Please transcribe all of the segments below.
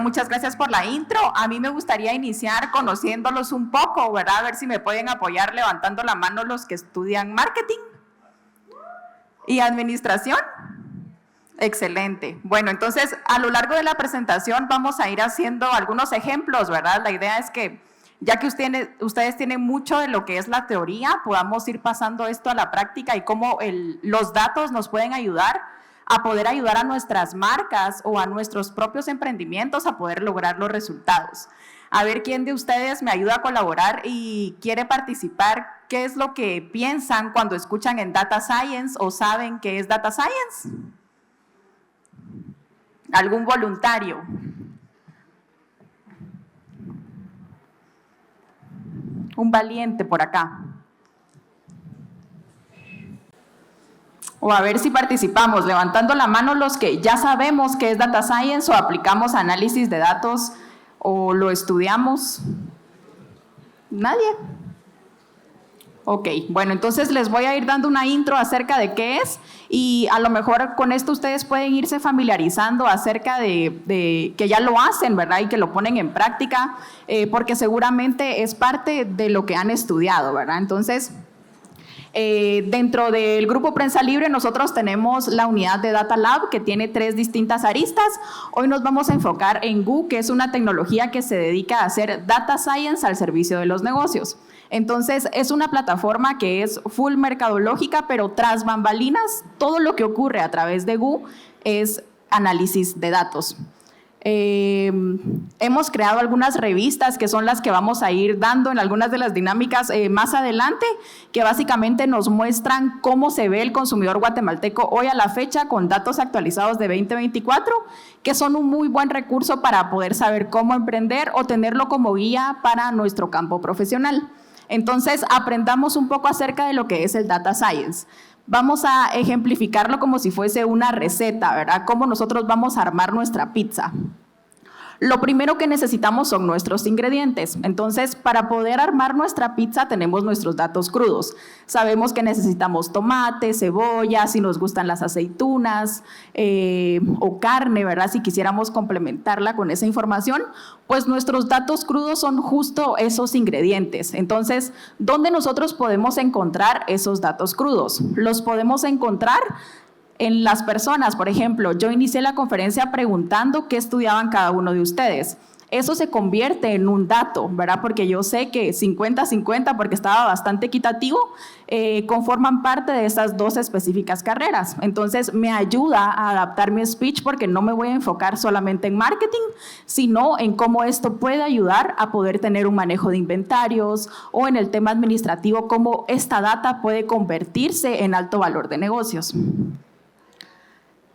Muchas gracias por la intro. A mí me gustaría iniciar conociéndolos un poco, ¿verdad? A ver si me pueden apoyar levantando la mano los que estudian marketing y administración. Excelente. Bueno, entonces a lo largo de la presentación vamos a ir haciendo algunos ejemplos, ¿verdad? La idea es que ya que ustedes tienen mucho de lo que es la teoría, podamos ir pasando esto a la práctica y cómo los datos nos pueden ayudar a poder ayudar a nuestras marcas o a nuestros propios emprendimientos a poder lograr los resultados. A ver quién de ustedes me ayuda a colaborar y quiere participar. ¿Qué es lo que piensan cuando escuchan en Data Science o saben qué es Data Science? ¿Algún voluntario? Un valiente por acá. O a ver si participamos, levantando la mano los que ya sabemos qué es Data Science o aplicamos análisis de datos o lo estudiamos. ¿Nadie? Ok, bueno, entonces les voy a ir dando una intro acerca de qué es y a lo mejor con esto ustedes pueden irse familiarizando acerca de que ya lo hacen, ¿verdad? Y que lo ponen en práctica, porque seguramente es parte de lo que han estudiado, ¿verdad? Entonces, dentro del Grupo Prensa Libre nosotros tenemos la unidad de Data Lab que tiene 3 distintas aristas. Hoy nos vamos a enfocar en GU, que es una tecnología que se dedica a hacer Data Science al servicio de los negocios. Entonces, es una plataforma que es full mercadológica, pero tras bambalinas, todo lo que ocurre a través de GU es análisis de datos. Hemos creado algunas revistas que son las que vamos a ir dando en algunas de las dinámicas más adelante, que básicamente nos muestran cómo se ve el consumidor guatemalteco hoy a la fecha con datos actualizados de 2024, que son un muy buen recurso para poder saber cómo emprender o tenerlo como guía para nuestro campo profesional. Entonces, aprendamos un poco acerca de lo que es el Data Science. Vamos a ejemplificarlo como si fuese una receta, ¿verdad? Cómo nosotros vamos a armar nuestra pizza. Lo primero que necesitamos son nuestros ingredientes. Entonces, para poder armar nuestra pizza tenemos nuestros datos crudos. Sabemos que necesitamos tomate, cebolla, si nos gustan las aceitunas o carne, ¿verdad? Si quisiéramos complementarla con esa información, pues nuestros datos crudos son justo esos ingredientes. Entonces, ¿dónde nosotros podemos encontrar esos datos crudos? Los podemos encontrar en las personas. Por ejemplo, yo inicié la conferencia preguntando qué estudiaban cada uno de ustedes. Eso se convierte en un dato, ¿verdad? Porque yo sé que 50-50, porque estaba bastante equitativo, conforman parte de esas 2 específicas carreras. Entonces, me ayuda a adaptar mi speech porque no me voy a enfocar solamente en marketing, sino en cómo esto puede ayudar a poder tener un manejo de inventarios o en el tema administrativo, cómo esta data puede convertirse en alto valor de negocios.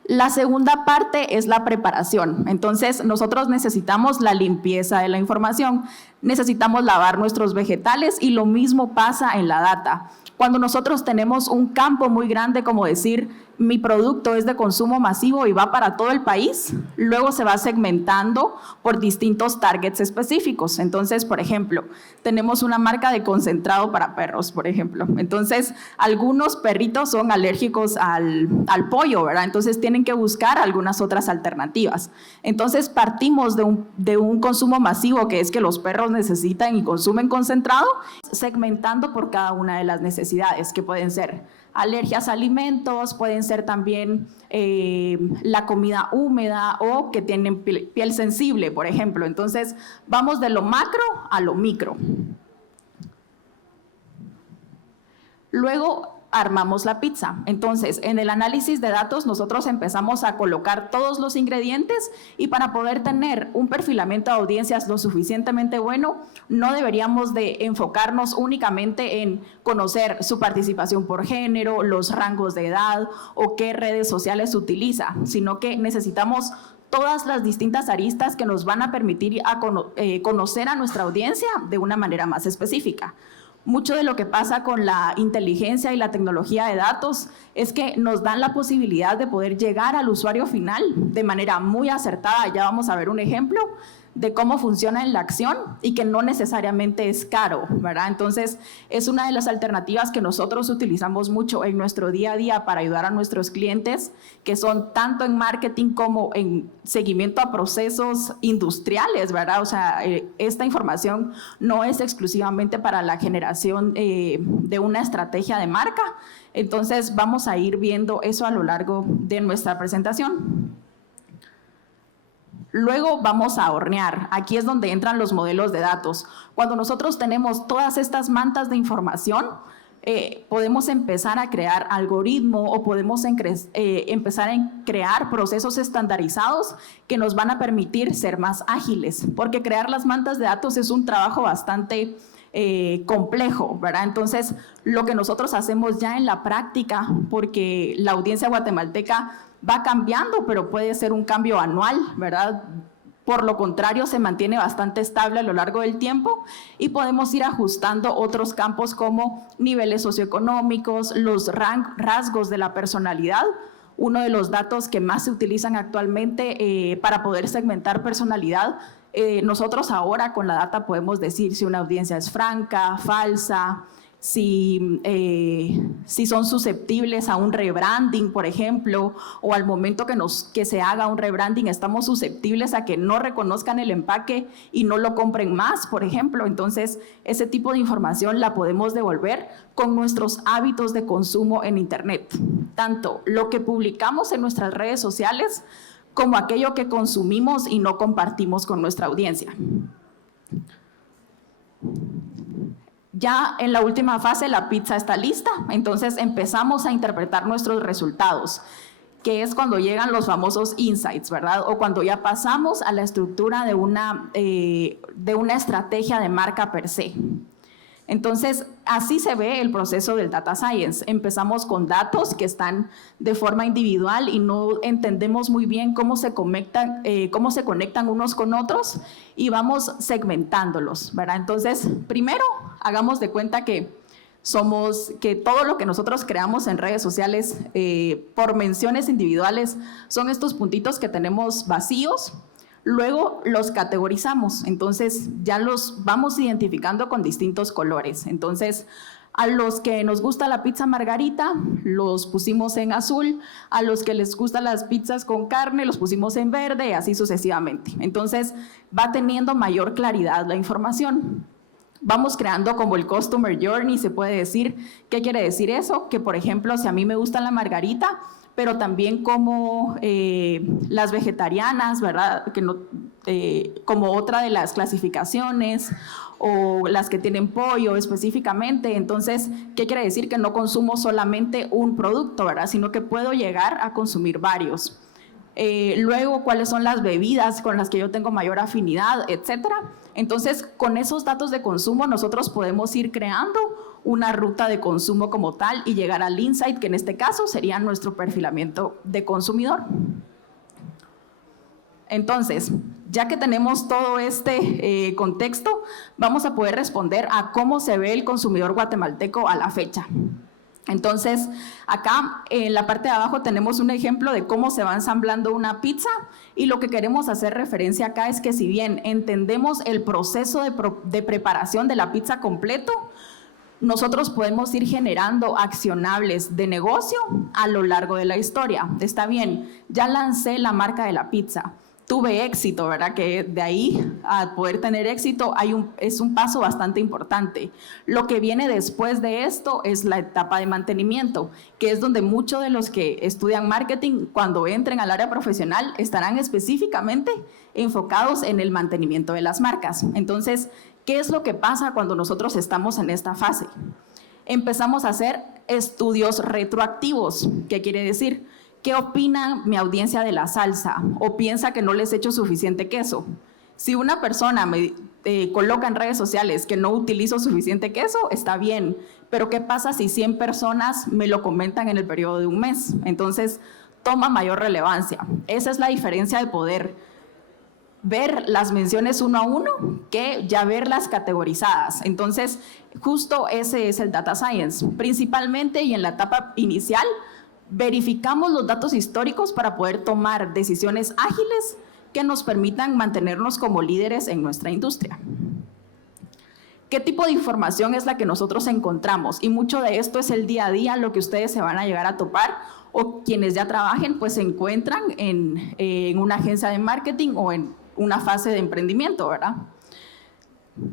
La segunda parte es la preparación. Entonces, nosotros necesitamos la limpieza de la información, necesitamos lavar nuestros vegetales y lo mismo pasa en la data. Cuando nosotros tenemos un campo muy grande, como decir, mi producto es de consumo masivo y va para todo el país, luego se va segmentando por distintos targets específicos. Entonces, por ejemplo, tenemos una marca de concentrado para perros, por ejemplo. Entonces, algunos perritos son alérgicos al pollo, ¿verdad? Entonces, tienen que buscar algunas otras alternativas. Entonces, partimos de un consumo masivo, que es que los perros necesitan y consumen concentrado, segmentando por cada una de las necesidades, que pueden ser alergias a alimentos, pueden ser también la comida húmeda o que tienen piel sensible, por ejemplo. Entonces, vamos de lo macro a lo micro. Luego, armamos la pizza. Entonces, en el análisis de datos nosotros empezamos a colocar todos los ingredientes y para poder tener un perfilamiento de audiencias lo suficientemente bueno, no deberíamos de enfocarnos únicamente en conocer su participación por género, los rangos de edad o qué redes sociales utiliza, sino que necesitamos todas las distintas aristas que nos van a permitir conocer a nuestra audiencia de una manera más específica. Mucho de lo que pasa con la inteligencia y la tecnología de datos es que nos dan la posibilidad de poder llegar al usuario final de manera muy acertada. Ya vamos a ver un ejemplo de cómo funciona en la acción y que no necesariamente es caro, ¿verdad? Entonces, es una de las alternativas que nosotros utilizamos mucho en nuestro día a día para ayudar a nuestros clientes, que son tanto en marketing como en seguimiento a procesos industriales, ¿verdad? O sea, esta información no es exclusivamente para la generación de una estrategia de marca. Entonces, vamos a ir viendo eso a lo largo de nuestra presentación. Luego vamos a hornear. Aquí es donde entran los modelos de datos. Cuando nosotros tenemos todas estas mantas de información, podemos empezar a crear algoritmos o podemos empezar a crear procesos estandarizados que nos van a permitir ser más ágiles, porque crear las mantas de datos es un trabajo bastante complejo, ¿verdad? Entonces, lo que nosotros hacemos ya en la práctica, porque la audiencia guatemalteca va cambiando, pero puede ser un cambio anual, ¿verdad? Por lo contrario, se mantiene bastante estable a lo largo del tiempo y podemos ir ajustando otros campos como niveles socioeconómicos, los rasgos de la personalidad. Uno de los datos que más se utilizan actualmente para poder segmentar personalidad, nosotros ahora con la data podemos decir si una audiencia es franca, falsa, si son susceptibles a un rebranding, por ejemplo, o al momento que se haga un rebranding estamos susceptibles a que no reconozcan el empaque y no lo compren más, por ejemplo. Entonces, ese tipo de información la podemos devolver con nuestros hábitos de consumo en Internet. Tanto lo que publicamos en nuestras redes sociales como aquello que consumimos y no compartimos con nuestra audiencia. Ya en la última fase la pizza está lista, entonces empezamos a interpretar nuestros resultados, que es cuando llegan los famosos insights, ¿verdad? O cuando ya pasamos a la estructura de una estrategia de marca per se. Entonces, así se ve el proceso del data science. Empezamos con datos que están de forma individual y no entendemos muy bien cómo se conectan unos con otros y vamos segmentándolos, ¿verdad? Entonces, primero, hagamos de cuenta que todo lo que nosotros creamos en redes sociales por menciones individuales son estos puntitos que tenemos vacíos. Luego los categorizamos, entonces ya los vamos identificando con distintos colores. Entonces, a los que nos gusta la pizza margarita, los pusimos en azul, a los que les gustan las pizzas con carne, los pusimos en verde, y así sucesivamente. Entonces, va teniendo mayor claridad la información. Vamos creando como el Customer Journey, se puede decir. ¿Qué quiere decir eso? Que, por ejemplo, si a mí me gusta la margarita, pero también como las vegetarianas, ¿verdad? Como otra de las clasificaciones, o las que tienen pollo específicamente. Entonces, ¿qué quiere decir? Que no consumo solamente un producto, ¿verdad? Sino que puedo llegar a consumir varios. Luego, ¿cuáles son las bebidas con las que yo tengo mayor afinidad, etcétera? Entonces, con esos datos de consumo, nosotros podemos ir creando una ruta de consumo como tal y llegar al insight, que en este caso sería nuestro perfilamiento de consumidor. Entonces, ya que tenemos todo este contexto, vamos a poder responder a cómo se ve el consumidor guatemalteco a la fecha. Entonces, acá en la parte de abajo tenemos un ejemplo de cómo se va ensamblando una pizza, y lo que queremos hacer referencia acá es que si bien entendemos el proceso de preparación de la pizza completo, nosotros podemos ir generando accionables de negocio a lo largo de la historia. Está bien, ya lancé la marca de la pizza, tuve éxito, ¿verdad? Que de ahí a poder tener éxito es un paso bastante importante. Lo que viene después de esto es la etapa de mantenimiento, que es donde muchos de los que estudian marketing, cuando entren al área profesional, estarán específicamente enfocados en el mantenimiento de las marcas. Entonces, ¿qué es lo que pasa cuando nosotros estamos en esta fase? Empezamos a hacer estudios retroactivos. ¿Qué quiere decir? ¿Qué opina mi audiencia de la salsa? ¿O piensa que no les echo suficiente queso? Si una persona me coloca en redes sociales que no utilizo suficiente queso, está bien. Pero ¿qué pasa si 100 personas me lo comentan en el periodo de un mes? Entonces, toma mayor relevancia. Esa es la diferencia de poder ver las menciones uno a uno que ya verlas categorizadas. Entonces, justo ese es el data science. Principalmente y en la etapa inicial, verificamos los datos históricos para poder tomar decisiones ágiles que nos permitan mantenernos como líderes en nuestra industria. ¿Qué tipo de información es la que nosotros encontramos? Y mucho de esto es el día a día, lo que ustedes se van a llegar a topar, o quienes ya trabajen, pues se encuentran en una agencia de marketing o en una fase de emprendimiento, ¿verdad?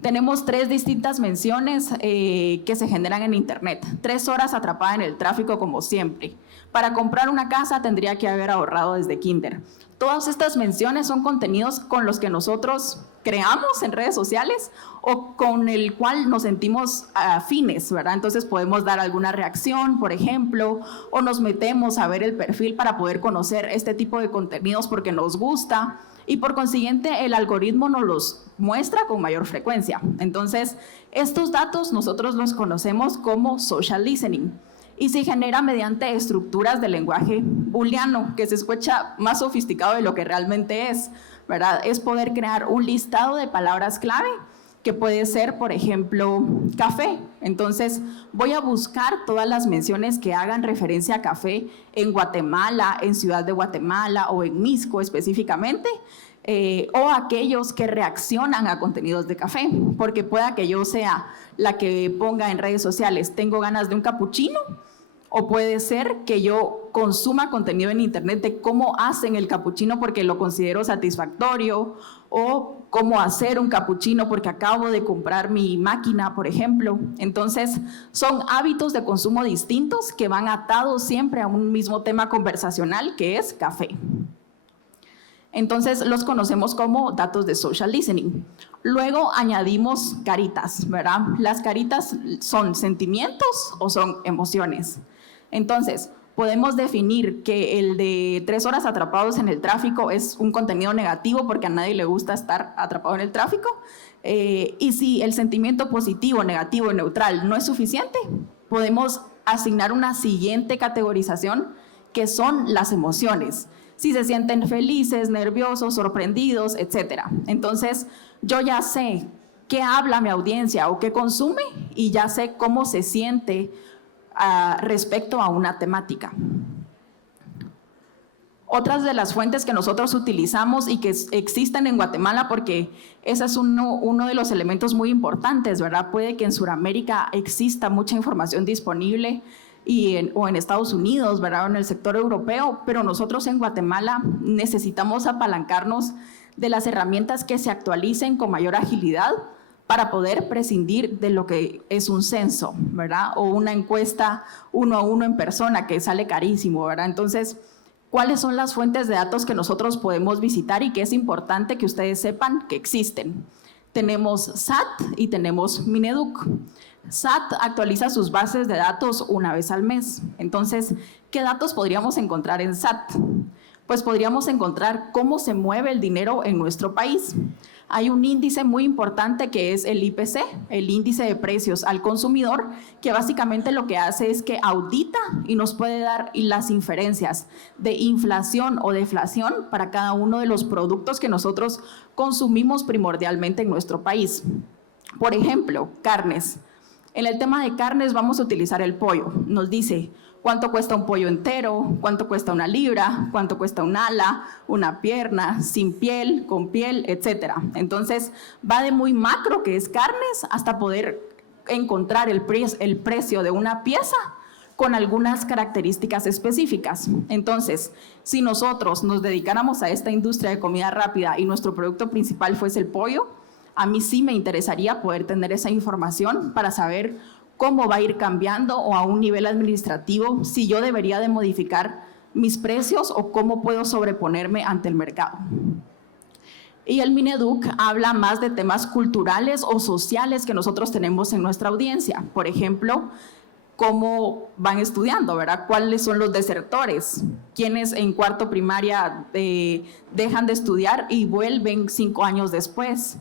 Tenemos 3 distintas menciones que se generan en Internet. 3 horas atrapada en el tráfico, como siempre. Para comprar una casa tendría que haber ahorrado desde kinder. Todas estas menciones son contenidos con los que nosotros creamos en redes sociales o con el cual nos sentimos afines, ¿verdad? Entonces podemos dar alguna reacción, por ejemplo, o nos metemos a ver el perfil para poder conocer este tipo de contenidos porque nos gusta y por consiguiente el algoritmo nos los muestra con mayor frecuencia. Entonces, estos datos nosotros los conocemos como social listening y se genera mediante estructuras de lenguaje booleano, que se escucha más sofisticado de lo que realmente es, ¿verdad? Es poder crear un listado de palabras clave que puede ser, por ejemplo, café. Entonces, voy a buscar todas las menciones que hagan referencia a café en Guatemala, en Ciudad de Guatemala o en Misco específicamente, o aquellos que reaccionan a contenidos de café, porque pueda que yo sea la que ponga en redes sociales, tengo ganas de un capuchino, o puede ser que yo consuma contenido en Internet de cómo hacen el capuchino porque lo considero satisfactorio, o cómo hacer un capuchino porque acabo de comprar mi máquina, por ejemplo. Entonces, son hábitos de consumo distintos que van atados siempre a un mismo tema conversacional, que es café. Entonces, los conocemos como datos de social listening. Luego añadimos caritas, ¿verdad? Las caritas son sentimientos o son emociones. Entonces, podemos definir que el de 3 horas atrapados en el tráfico es un contenido negativo porque a nadie le gusta estar atrapado en el tráfico. Y si el sentimiento positivo, negativo, neutral no es suficiente, podemos asignar una siguiente categorización que son las emociones. Si se sienten felices, nerviosos, sorprendidos, etc. Entonces, yo ya sé qué habla mi audiencia o qué consume y ya sé cómo se siente respecto a una temática. Otras de las fuentes que nosotros utilizamos y que existen en Guatemala, porque ese es uno de los elementos muy importantes, ¿verdad? Puede que en Sudamérica exista mucha información disponible o en Estados Unidos, ¿verdad? O en el sector europeo, pero nosotros en Guatemala necesitamos apalancarnos de las herramientas que se actualicen con mayor agilidad para poder prescindir de lo que es un censo, ¿verdad? O una encuesta 1 a 1 en persona que sale carísimo, ¿verdad? Entonces, ¿cuáles son las fuentes de datos que nosotros podemos visitar y que es importante que ustedes sepan que existen? Tenemos SAT y tenemos Mineduc. SAT actualiza sus bases de datos una vez al mes. Entonces, ¿qué datos podríamos encontrar en SAT? Pues podríamos encontrar cómo se mueve el dinero en nuestro país. Hay un índice muy importante que es el IPC, el índice de precios al consumidor, que básicamente lo que hace es que audita y nos puede dar las inferencias de inflación o deflación para cada uno de los productos que nosotros consumimos primordialmente en nuestro país. Por ejemplo, carnes. En el tema de carnes vamos a utilizar el pollo. Nos dice cuánto cuesta un pollo entero, cuánto cuesta una libra, cuánto cuesta un ala, una pierna, sin piel, con piel, etc. Entonces va de muy macro, que es carnes, hasta poder encontrar el precio de una pieza con algunas características específicas. Entonces, si nosotros nos dedicáramos a esta industria de comida rápida y nuestro producto principal fuese el pollo, a mí sí me interesaría poder tener esa información para saber cómo va a ir cambiando o a un nivel administrativo, si yo debería de modificar mis precios o cómo puedo sobreponerme ante el mercado. Y el Mineduc habla más de temas culturales o sociales que nosotros tenemos en nuestra audiencia. Por ejemplo, cómo van estudiando, ¿verdad? ¿Cuáles son los desertores? ¿Quiénes en cuarto primaria dejan de estudiar y vuelven 5 años después?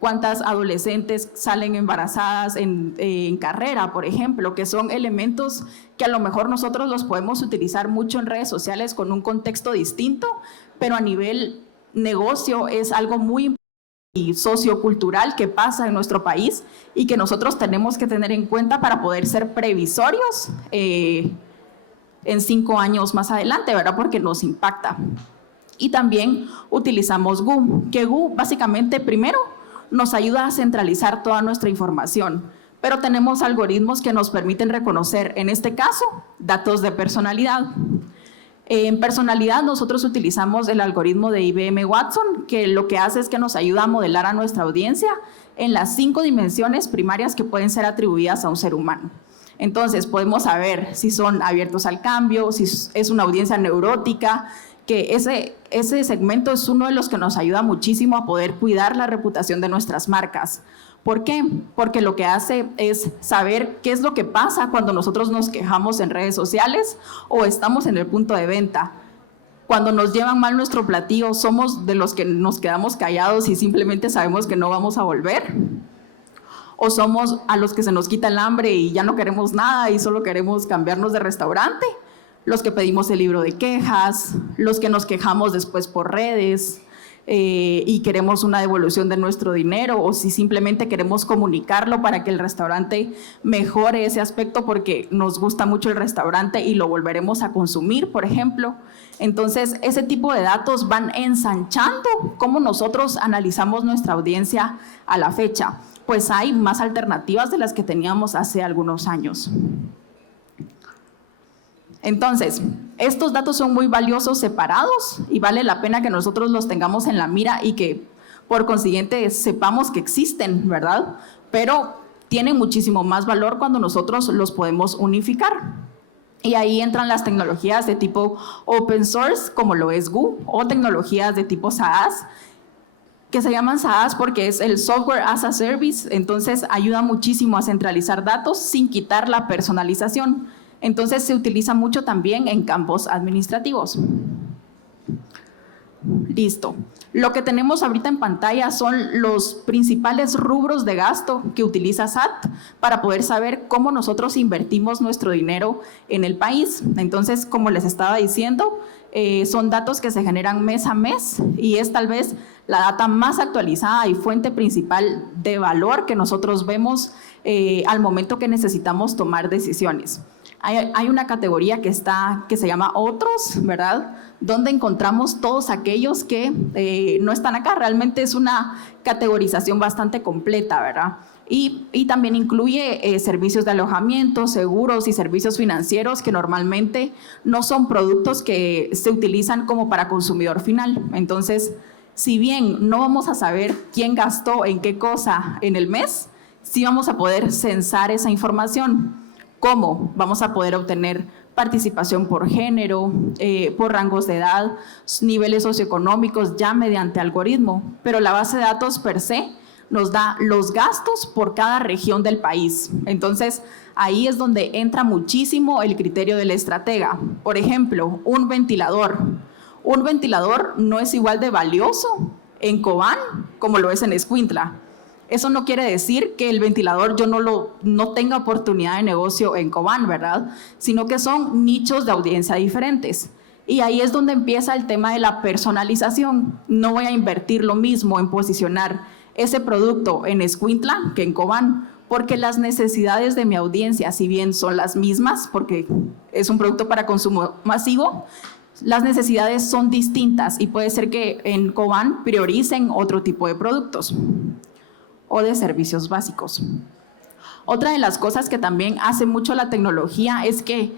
¿Cuántas adolescentes salen embarazadas en carrera, por ejemplo? Que son elementos que a lo mejor nosotros los podemos utilizar mucho en redes sociales con un contexto distinto, pero a nivel negocio es algo muy importante y sociocultural que pasa en nuestro país y que nosotros tenemos que tener en cuenta para poder ser previsorios en 5 años más adelante, ¿verdad? Porque nos impacta. Y también utilizamos GU, que GU básicamente primero nos ayuda a centralizar toda nuestra información, pero tenemos algoritmos que nos permiten reconocer, en este caso, datos de personalidad. En personalidad nosotros utilizamos el algoritmo de IBM Watson, que lo que hace es que nos ayuda a modelar a nuestra audiencia en las 5 dimensiones primarias que pueden ser atribuidas a un ser humano. Entonces podemos saber si son abiertos al cambio, si es una audiencia neurótica, que ese segmento es uno de los que nos ayuda muchísimo a poder cuidar la reputación de nuestras marcas. ¿Por qué? Porque lo que hace es saber qué es lo que pasa cuando nosotros nos quejamos en redes sociales o estamos en el punto de venta. Cuando nos llevan mal nuestro platillo, ¿somos de los que nos quedamos callados y simplemente sabemos que no vamos a volver? ¿O somos a los que se nos quita el hambre y ya no queremos nada y solo queremos cambiarnos de restaurante? Los que pedimos el libro de quejas, los que nos quejamos después por redes, y queremos una devolución de nuestro dinero, o si simplemente queremos comunicarlo para que el restaurante mejore ese aspecto porque nos gusta mucho el restaurante y lo volveremos a consumir, por ejemplo. Entonces, ese tipo de datos van ensanchando cómo nosotros analizamos nuestra audiencia a la fecha. Pues hay más alternativas de las que teníamos hace algunos años. Entonces, estos datos son muy valiosos separados y vale la pena que nosotros los tengamos en la mira y que por consiguiente sepamos que existen, ¿verdad? Pero tienen muchísimo más valor cuando nosotros los podemos unificar. Y ahí entran las tecnologías de tipo open source, como lo es GU, o tecnologías de tipo SaaS, que se llaman SaaS porque es el Software as a Service, entonces ayuda muchísimo a centralizar datos sin quitar la personalización. Entonces se utiliza mucho también en campos administrativos. Listo. Lo que tenemos ahorita en pantalla son los principales rubros de gasto que utiliza SAT para poder saber cómo nosotros invertimos nuestro dinero en el país. Entonces, como les estaba diciendo, son datos que se generan mes a mes y es tal vez la data más actualizada y fuente principal de valor que nosotros vemos al momento que necesitamos tomar decisiones. Hay una categoría que se llama otros, ¿verdad? Donde encontramos todos aquellos que no están acá. Realmente es una categorización bastante completa, ¿verdad? Y también incluye servicios de alojamiento, seguros y servicios financieros que normalmente no son productos que se utilizan como para consumidor final. Entonces, si bien no vamos a saber quién gastó en qué cosa en el mes, sí vamos a poder censar esa información. ¿Cómo? Vamos a poder obtener participación por género, por rangos de edad, niveles socioeconómicos ya mediante algoritmo, pero la base de datos per se nos da los gastos por cada región del país. Entonces, ahí es donde entra muchísimo el criterio del estratega. Por ejemplo, un ventilador. Un ventilador no es igual de valioso en Cobán como lo es en Escuintla. Eso no quiere decir que el ventilador yo no tenga oportunidad de negocio en Cobán, ¿verdad? Sino que son nichos de audiencia diferentes. Y ahí es donde empieza el tema de la personalización. No voy a invertir lo mismo en posicionar ese producto en Escuintla que en Cobán, porque las necesidades de mi audiencia, si bien son las mismas, porque es un producto para consumo masivo, las necesidades son distintas y puede ser que en Cobán prioricen otro tipo de productos o de servicios básicos. Otra de las cosas que también hace mucho la tecnología es que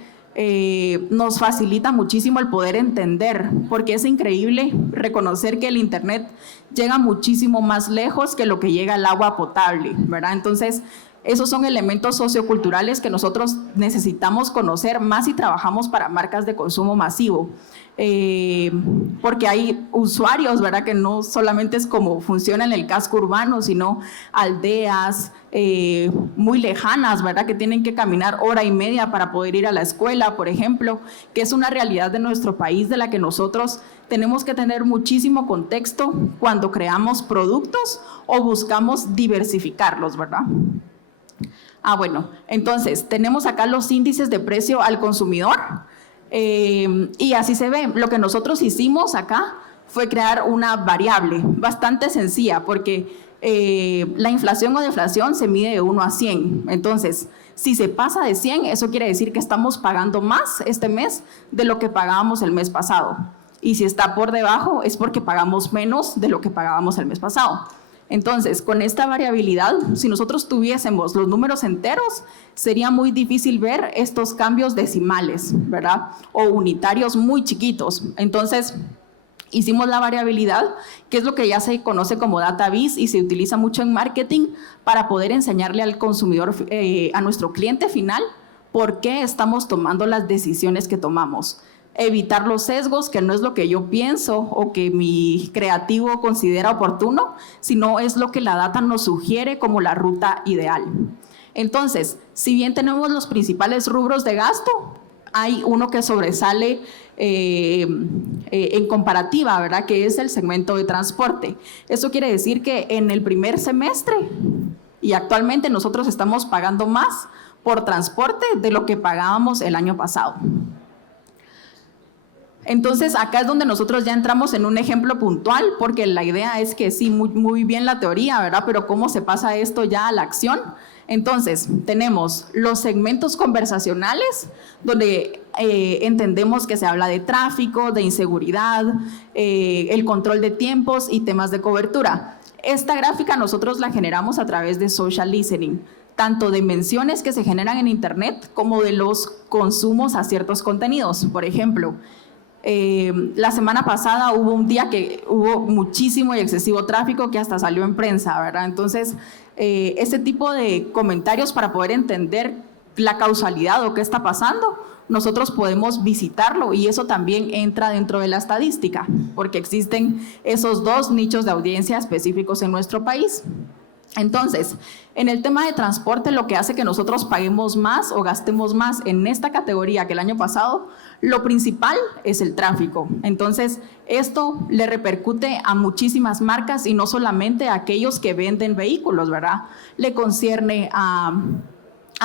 nos facilita muchísimo el poder entender, porque es increíble reconocer que el Internet llega muchísimo más lejos que lo que llega al agua potable, ¿verdad? Entonces, esos son elementos socioculturales que nosotros necesitamos conocer más si trabajamos para marcas de consumo masivo. Porque hay usuarios, ¿verdad? Que no solamente es como funciona en el casco urbano, sino aldeas muy lejanas, ¿verdad? Que tienen que caminar hora y media para poder ir a la escuela, por ejemplo, que es una realidad de nuestro país de la que nosotros tenemos que tener muchísimo contexto cuando creamos productos o buscamos diversificarlos, ¿verdad? Bueno, entonces tenemos acá los índices de precio al consumidor. Y así se ve. Lo que nosotros hicimos acá fue crear una variable bastante sencilla porque la inflación o deflación se mide de 1 a 100. Entonces, si se pasa de 100, eso quiere decir que estamos pagando más este mes de lo que pagábamos el mes pasado. y si está por debajo es porque pagamos menos de lo que pagábamos el mes pasado. Entonces, con esta variabilidad, si nosotros tuviésemos los números enteros, sería muy difícil ver estos cambios decimales, ¿verdad? O unitarios muy chiquitos. Entonces, hicimos la variabilidad, que es lo que ya se conoce como data vis y se utiliza mucho en marketing para poder enseñarle al consumidor, a nuestro cliente final, por qué estamos tomando las decisiones que tomamos. Evitar los sesgos, que no es lo que yo pienso o que mi creativo considera oportuno, sino es lo que la data nos sugiere como la ruta ideal. Entonces, si bien tenemos los principales rubros de gasto, hay uno que sobresale en comparativa, ¿verdad? Que es el segmento de transporte. Eso quiere decir que en el primer semestre, y actualmente nosotros estamos pagando más por transporte de lo que pagábamos el año pasado. Entonces, acá es donde nosotros ya entramos en un ejemplo puntual, porque la idea es que sí, muy bien la teoría, ¿verdad? Pero ¿cómo se pasa esto ya a la acción? Entonces, tenemos los segmentos conversacionales, donde entendemos que se habla de tráfico, de inseguridad, el control de tiempos y temas de cobertura. Esta gráfica nosotros la generamos a través de social listening, tanto de menciones que se generan en Internet como de los consumos a ciertos contenidos. Por ejemplo, la semana pasada hubo un día que hubo muchísimo y excesivo tráfico que hasta salió en prensa, ¿verdad? Entonces, ese tipo de comentarios para poder entender la causalidad o qué está pasando, nosotros podemos visitarlo y eso también entra dentro de la estadística, porque existen esos dos nichos de audiencia específicos en nuestro país. Entonces, en el tema de transporte, lo que hace que nosotros paguemos más o gastemos más en esta categoría que el año pasado, lo principal es el tráfico. Entonces, esto le repercute a muchísimas marcas y no solamente a aquellos que venden vehículos, ¿verdad? Le concierne a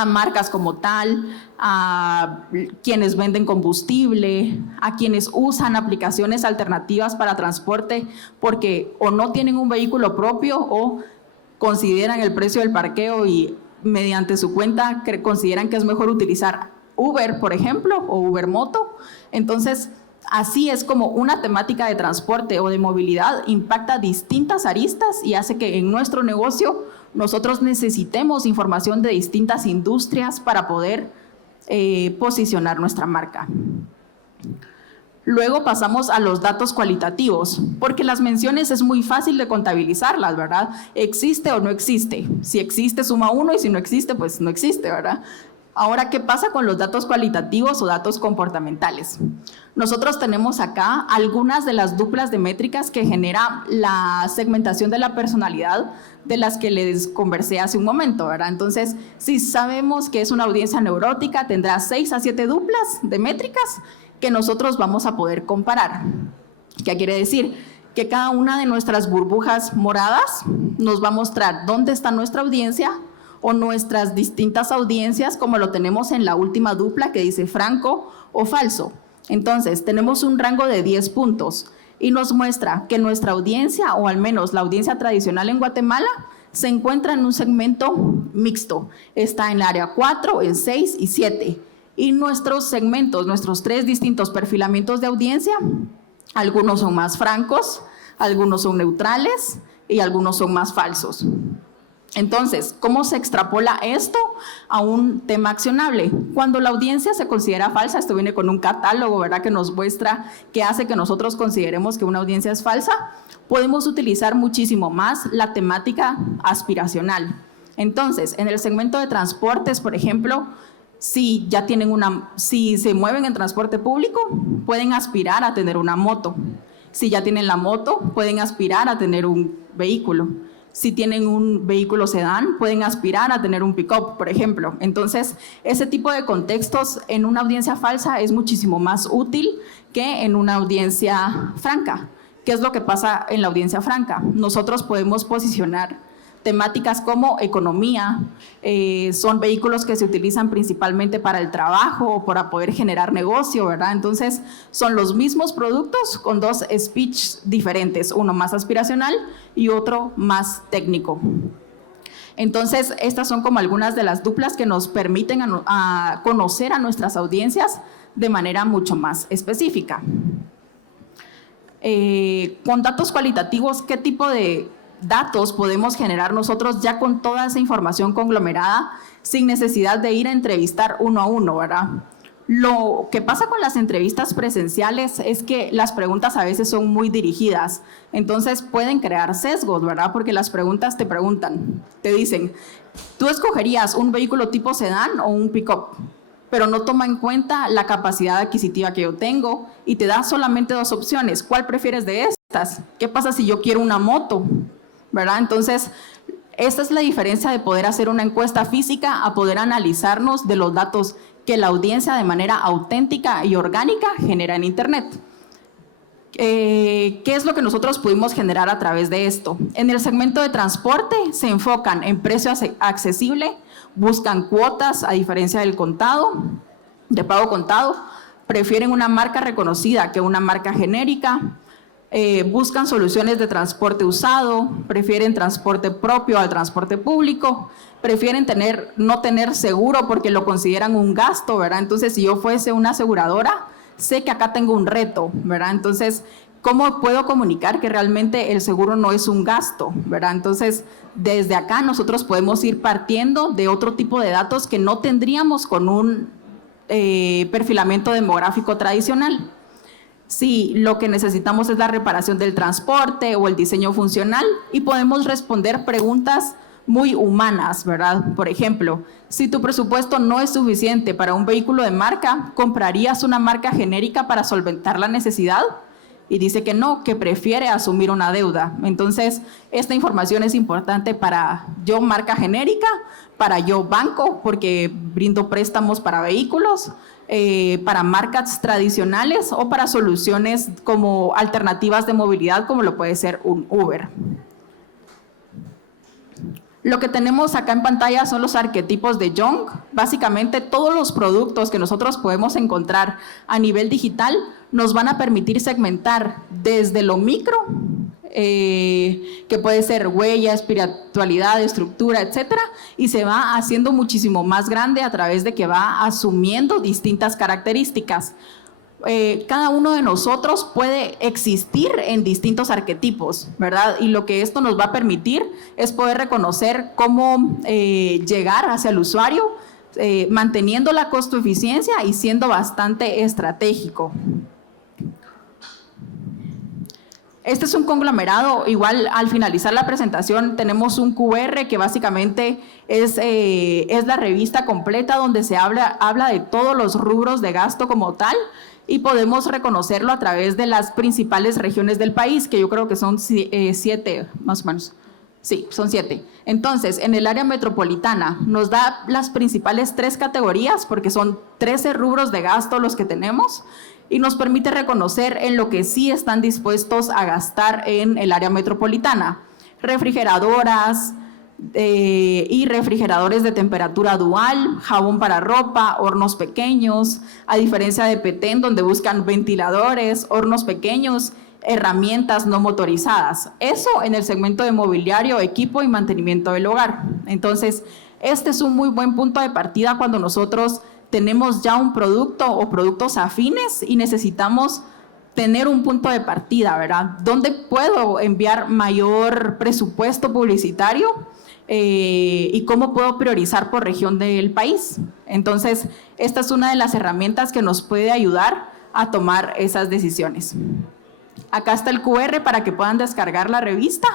marcas como tal, a quienes venden combustible, a quienes usan aplicaciones alternativas para transporte porque o no tienen un vehículo propio o consideran el precio del parqueo y mediante su cuenta consideran que es mejor utilizar Uber, por ejemplo, o Uber Moto. Entonces, así es como una temática de transporte o de movilidad impacta distintas aristas y hace que en nuestro negocio nosotros necesitemos información de distintas industrias para poder posicionar nuestra marca. Luego pasamos a los datos cualitativos, porque las menciones es muy fácil de contabilizarlas, ¿verdad? ¿Existe o no existe? Si existe, suma 1 y si no existe, pues no existe, ¿verdad? Ahora, ¿qué pasa con los datos cualitativos o datos comportamentales? Nosotros tenemos acá algunas de las duplas de métricas que genera la segmentación de la personalidad de las que les conversé hace un momento, ¿verdad? Entonces, si sabemos que es una audiencia neurótica, tendrá 6 a 7 duplas de métricas que nosotros vamos a poder comparar. ¿Qué quiere decir? Que cada una de nuestras burbujas moradas nos va a mostrar dónde está nuestra audiencia o nuestras distintas audiencias, como lo tenemos en la última dupla que dice franco o falso. Entonces, tenemos un rango de 10 puntos y nos muestra que nuestra audiencia, o al menos la audiencia tradicional en Guatemala, se encuentra en un segmento mixto. Está en el área 4, en 6 y 7. Y nuestros segmentos, nuestros 3 distintos perfilamientos de audiencia, algunos son más francos, algunos son neutrales y algunos son más falsos. Entonces, ¿cómo se extrapola esto a un tema accionable? Cuando la audiencia se considera falsa, esto viene con un catálogo, ¿verdad?, que nos muestra qué hace que nosotros consideremos que una audiencia es falsa, podemos utilizar muchísimo más la temática aspiracional. Entonces, en el segmento de transportes, por ejemplo, si se mueven en transporte público, pueden aspirar a tener una moto. Si ya tienen la moto, pueden aspirar a tener un vehículo. Si tienen un vehículo sedán, pueden aspirar a tener un pick-up, por ejemplo. Entonces, ese tipo de contextos en una audiencia falsa es muchísimo más útil que en una audiencia franca. ¿Qué es lo que pasa en la audiencia franca? Nosotros podemos posicionar temáticas como economía, son vehículos que se utilizan principalmente para el trabajo o para poder generar negocio, ¿verdad? Entonces, son los mismos productos con 2 speech diferentes, uno más aspiracional y otro más técnico. Entonces, estas son como algunas de las duplas que nos permiten conocer a nuestras audiencias de manera mucho más específica. Con datos cualitativos, ¿qué tipo de datos podemos generar nosotros ya con toda esa información conglomerada sin necesidad de ir a entrevistar uno a uno, ¿verdad? Lo que pasa con las entrevistas presenciales es que las preguntas a veces son muy dirigidas, entonces pueden crear sesgos, ¿verdad? Porque las preguntas te preguntan, te dicen, ¿tú escogerías un vehículo tipo sedán o un pick-up? Pero no toma en cuenta la capacidad adquisitiva que yo tengo y te da solamente dos opciones. ¿Cuál prefieres de estas? ¿Qué pasa si yo quiero una moto? ¿Verdad? Entonces, esta es la diferencia de poder hacer una encuesta física a poder analizarnos de los datos que la audiencia de manera auténtica y orgánica genera en Internet. ¿Qué es lo que nosotros pudimos generar a través de esto? En el segmento de transporte se enfocan en precio accesible, buscan cuotas a diferencia del contado, de pago contado, prefieren una marca reconocida que una marca genérica, buscan soluciones de transporte usado, prefieren transporte propio al transporte público, prefieren no tener seguro porque lo consideran un gasto, ¿verdad? Entonces, si yo fuese una aseguradora, sé que acá tengo un reto, ¿verdad? Entonces, ¿cómo puedo comunicar que realmente el seguro no es un gasto, ¿verdad? Entonces, desde acá nosotros podemos ir partiendo de otro tipo de datos que no tendríamos con un perfilamiento demográfico tradicional. Si lo que necesitamos es la reparación del transporte o el diseño funcional y podemos responder preguntas muy humanas, ¿verdad? Por ejemplo, si tu presupuesto no es suficiente para un vehículo de marca, ¿comprarías una marca genérica para solventar la necesidad? Y dice que no, que prefiere asumir una deuda. Entonces, esta información es importante para yo marca genérica, para yo banco, porque brindo préstamos para vehículos, para marcas tradicionales o para soluciones como alternativas de movilidad, como lo puede ser un Uber. Lo que tenemos acá en pantalla son los arquetipos de Jung. Básicamente, todos los productos que nosotros podemos encontrar a nivel digital nos van a permitir segmentar desde lo micro, que puede ser huella, espiritualidad, estructura, etcétera, y se va haciendo muchísimo más grande a través de que va asumiendo distintas características. Cada uno de nosotros puede existir en distintos arquetipos, ¿verdad? Y lo que esto nos va a permitir es poder reconocer cómo llegar hacia el usuario, manteniendo la costo-eficiencia y siendo bastante estratégico. Este es un conglomerado, igual al finalizar la presentación tenemos un QR que básicamente es la revista completa donde se habla de todos los rubros de gasto como tal y podemos reconocerlo a través de las principales regiones del país, que yo creo que son 7 más o menos. Sí, son 7. Entonces, en el área metropolitana nos da las principales 3 categorías porque son 13 rubros de gasto los que tenemos y nos permite reconocer en lo que sí están dispuestos a gastar en el área metropolitana. Refrigeradoras y refrigeradores de temperatura dual, jabón para ropa, hornos pequeños, a diferencia de Petén, donde buscan ventiladores, hornos pequeños, herramientas no motorizadas. Eso en el segmento de mobiliario, equipo y mantenimiento del hogar. Entonces, este es un muy buen punto de partida cuando nosotros tenemos ya un producto o productos afines y necesitamos tener un punto de partida, ¿verdad? ¿Dónde puedo enviar mayor presupuesto publicitario? Y cómo puedo priorizar por región del país. Entonces, esta es una de las herramientas que nos puede ayudar a tomar esas decisiones. Acá está el QR para que puedan descargar la revista.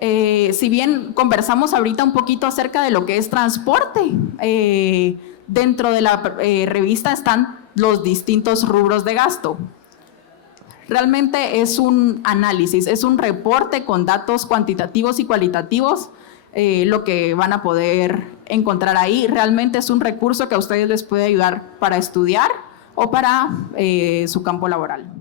Si bien conversamos ahorita un poquito acerca de lo que es transporte, dentro de la revista están los distintos rubros de gasto. Realmente es un análisis, es un reporte con datos cuantitativos y cualitativos, lo que van a poder encontrar ahí. Realmente es un recurso que a ustedes les puede ayudar para estudiar o para su campo laboral.